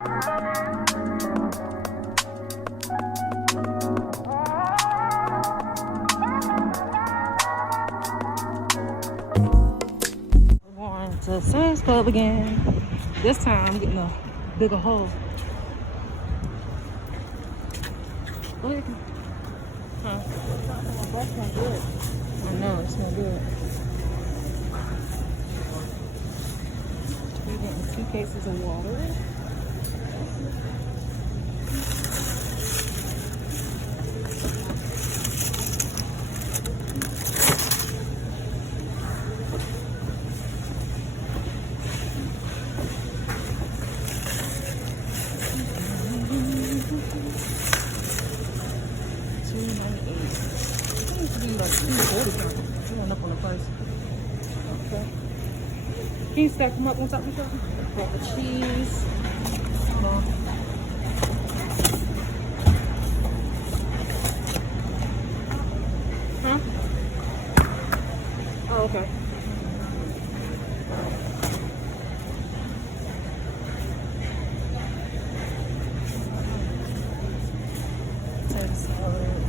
Going to Sam's Club again. This time I'm getting a bigger haul. Go ahead. Huh? That smells good. I know, it smells good. We're getting 2 cases of water. Can you stack them up on top of each other? Got the cheese. Hold on. Huh? Oh, okay. Potato salad. Yes.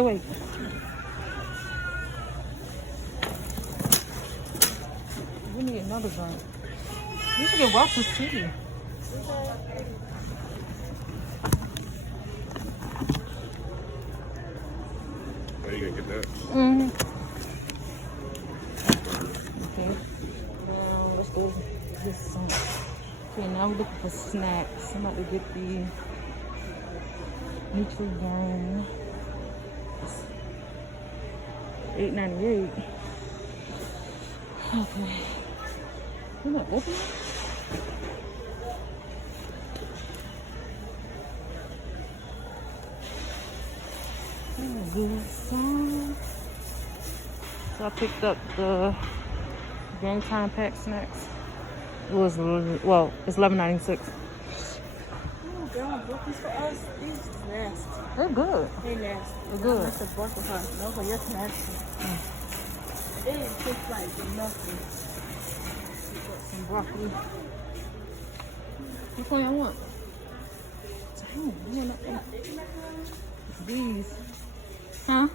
Wait. We need another drink. We should get waffles too. Are you gonna get that? Mm-hmm. Okay. Now let's go get some. Okay, now we're looking for snacks. I'm about to get the Nutri-Grain. $8.98. Okay. You're not open it? So I picked up the game time pack snacks. It was well, it's $11.96. Oh God, what these for us? These is nasty. They're good. They nasty. They're good. That's a bunch of her. No, but you're nasty. They didn't taste like nothing. We got some broccoli. Which one y'all want? Damn, I want that one. It's these. Huh?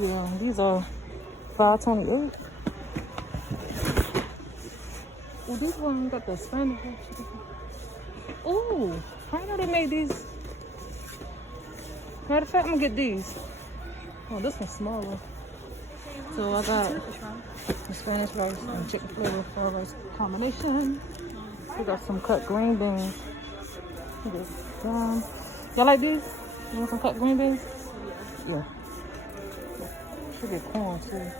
Yeah, these are $5.28. Oh, these ones got the Spanish. Oh, I know they made these. Matter of fact, I'm gonna get these. Oh, this one's smaller. So I got the Spanish rice and chicken flavor fried rice combination. We got some cut green beans. Y'all like these? You want some cut green beans? Yeah. Should get corn too.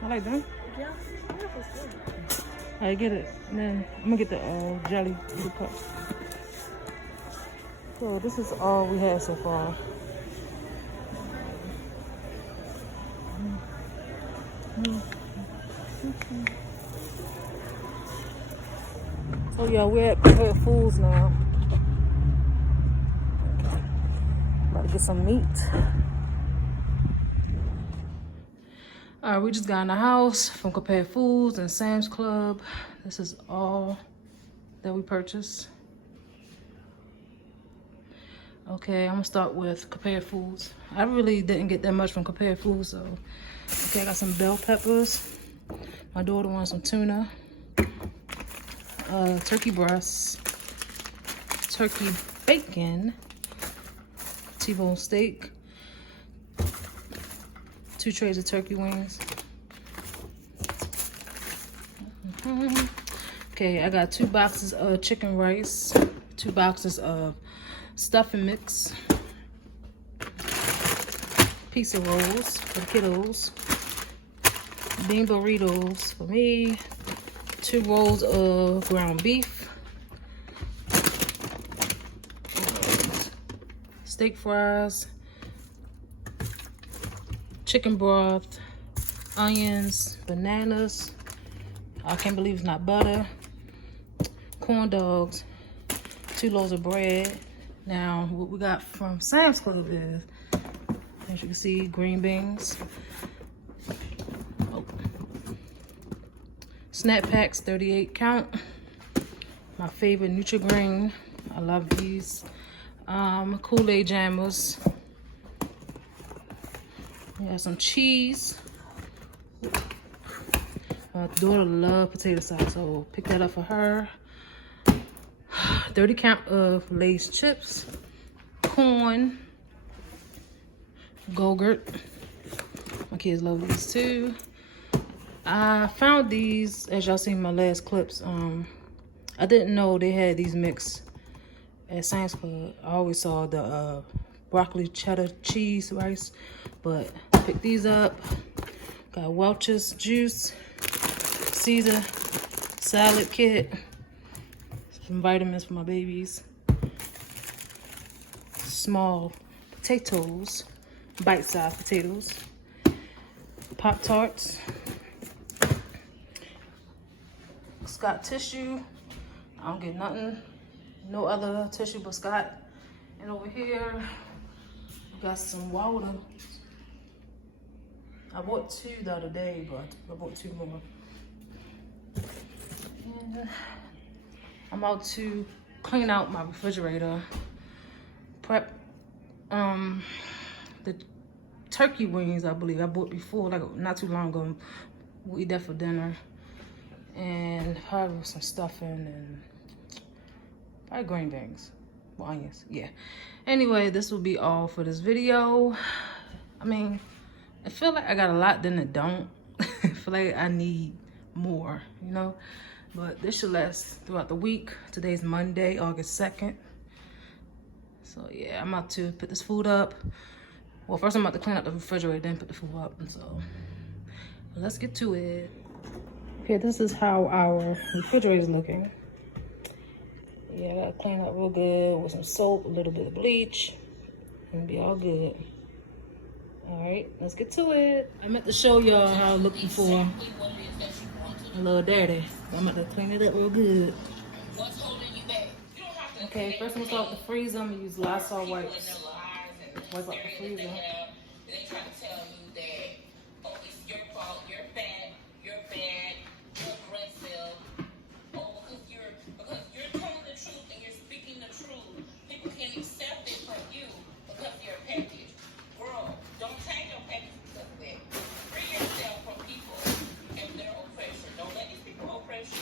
I like them. Yeah, that was good. I get it. And then I'm gonna get the jelly in the cup. So this is all we had so far. Oh yeah, we're at Prepared Foods now. About to get some meat. Alright, we just got in the house from Prepared Foods and Sam's Club. This is all that we purchased. Okay, I'm gonna start with Prepared Foods. I really didn't get that much from Prepared Foods, so. Okay, I got some bell peppers. My daughter wants some tuna. Turkey breasts. Turkey bacon. T-bone steak. 2 trays of turkey wings. Okay, I got 2 boxes of chicken rice. 2 boxes of stuffing mix. Pizza rolls for the kiddos. Bean burritos for me. 2 rolls of ground beef, steak fries, chicken broth, onions, bananas. I can't believe it's not butter. Corn dogs, 2 loaves of bread. Now, what we got from Sam's Club is, as you can see, green beans. Oh. Snack packs, 38 count. My favorite Nutri-Grain. I love these. Kool-Aid jammers. We have some cheese. My daughter loves potato sauce, so pick that up for her. 30 count of Lay's chips, corn, Go-Gurt. My kids love these too. I found these, as y'all seen in my last clips. I didn't know they had these mixed at Sam's Club. I always saw the broccoli cheddar cheese rice, but I picked these up. Got Welch's juice, Caesar salad kit, some vitamins for my babies, small potatoes, bite-sized potatoes, Pop-Tarts, Scott tissue. I don't get nothing, no other tissue but Scott. And over here, we got some water. I bought 2 the other day, but I bought 2 more. And I'm about to clean out my refrigerator, prep the turkey wings. I believe I bought before, like not too long ago. We eat that for dinner, and probably some stuffing and probably green beans, well, onions. Yeah. Anyway, this will be all for this video. I mean, I feel like I got a lot, then I don't. I feel like I need more, you know. But this should last throughout the week. Today's Monday, August 2nd. So yeah, I'm about to put this food up. Well, first I'm about to clean up the refrigerator, then put the food up. And so let's get to it. Okay, this is how our refrigerator is looking. Yeah, I gotta clean up real good with some soap, a little bit of bleach, and be all good. All right, let's get to it. I meant to show y'all how I look before a little dirty. I'm about to clean it up real good. Okay, first I'm gonna start with the freezer. I'm gonna use Lysol wipes. Wipe out the freezer. They try to tell you that, oh, it's your fault, you're fat, you're bad, you're aggressive. Oh, because you're telling the truth and you're speaking the truth. People can't accept it from you because you're a package. Girl, don't change your package because of that. Free yourself from people and their oppression. Don't let these people oppress you.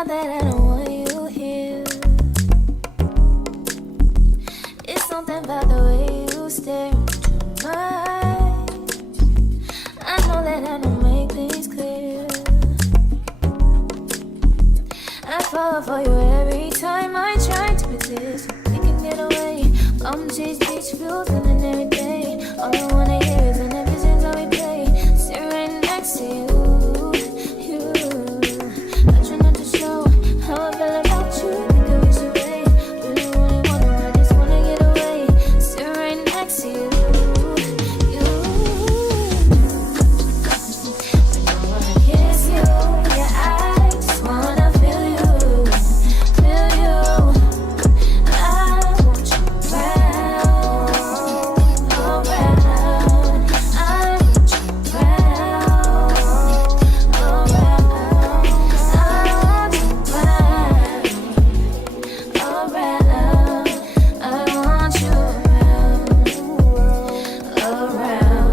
Now that I don't want you here, it's something about the way you stare into my eyes. I know that I don't make things clear. I fall for you every time I try to resist. We can get away, chase beach views, feeling every day. All I wanna hear is an episode how we play. Sit right next to you. I try not to show how I feel about you. Think I wish away. Really wanna, I just wanna get away. Sit right next to you. You. I don't wanna kiss you. Yeah, I just wanna feel you. Feel you. I want you around, around. I want you around, around. I want you around, around. I want you around,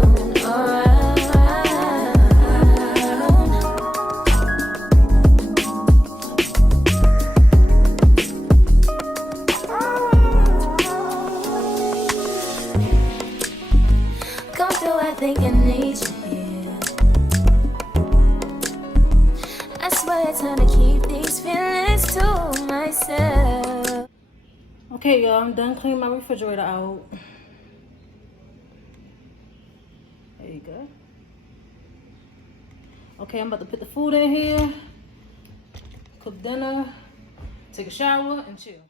come through, I think I need you here. I swear it's time to keep these feelings to myself. Okay, y'all, I'm done cleaning my refrigerator out. There you go. Okay, I'm about to put the food in here, cook dinner, take a shower, and chill.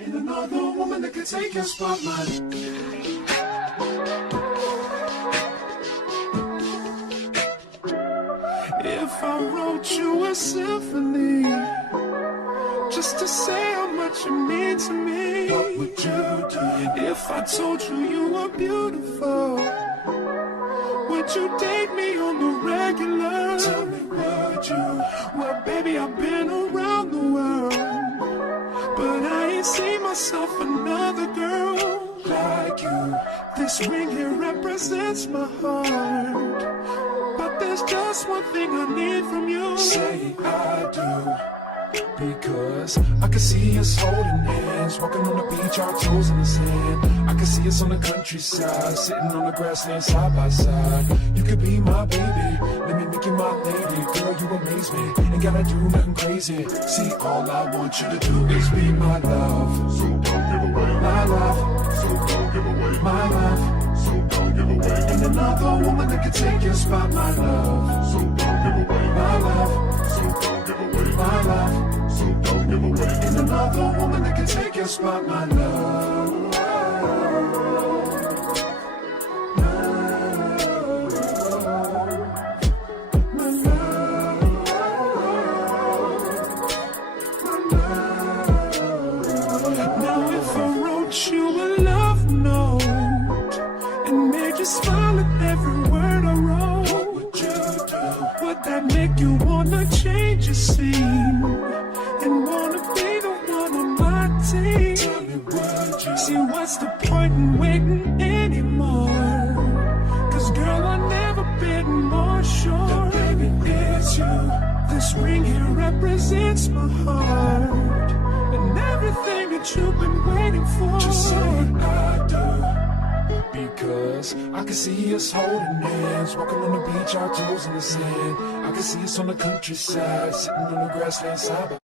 Ain't another woman that could take your spotlight. If I wrote you a symphony, just to say how much you mean to me, what would you do? If I told you you were beautiful, would you date me on the regular? Tell me, would you? Well, baby, I've been around the world, but I ain't seen myself another girl like you. This ring here represents my heart, but there's just one thing I need from you. Say I do. Because I can see us holding hands, walking on the beach, our toes in the sand. I can see us on the countryside, sitting on the grassland side by side. You could be my baby, let me make you my lady. Girl, you amaze me, ain't gotta do nothing crazy. See, all I want you to do is be my love. So don't give away my love. So don't give away my love. So don't give away. Ain't another woman that can take your spot, my love. So don't give away my love. So don't give away my love. So don't give away. Ain't another woman that can take your spot, my love. Now if I wrote you a love note and made you smile at every word I wrote, what would you do? Would that make you wanna change your scene and wanna be the one on my team? Tell me, would you? See, what's the point in waiting anymore? Cause girl, I've never been more sure that baby it's you. This ring here represents my heart and everything that you've been waiting for. Just say I do. Because I can see us holding hands, walking on the beach, our toes in the sand. I can see us on the countryside, sitting on the grassland side by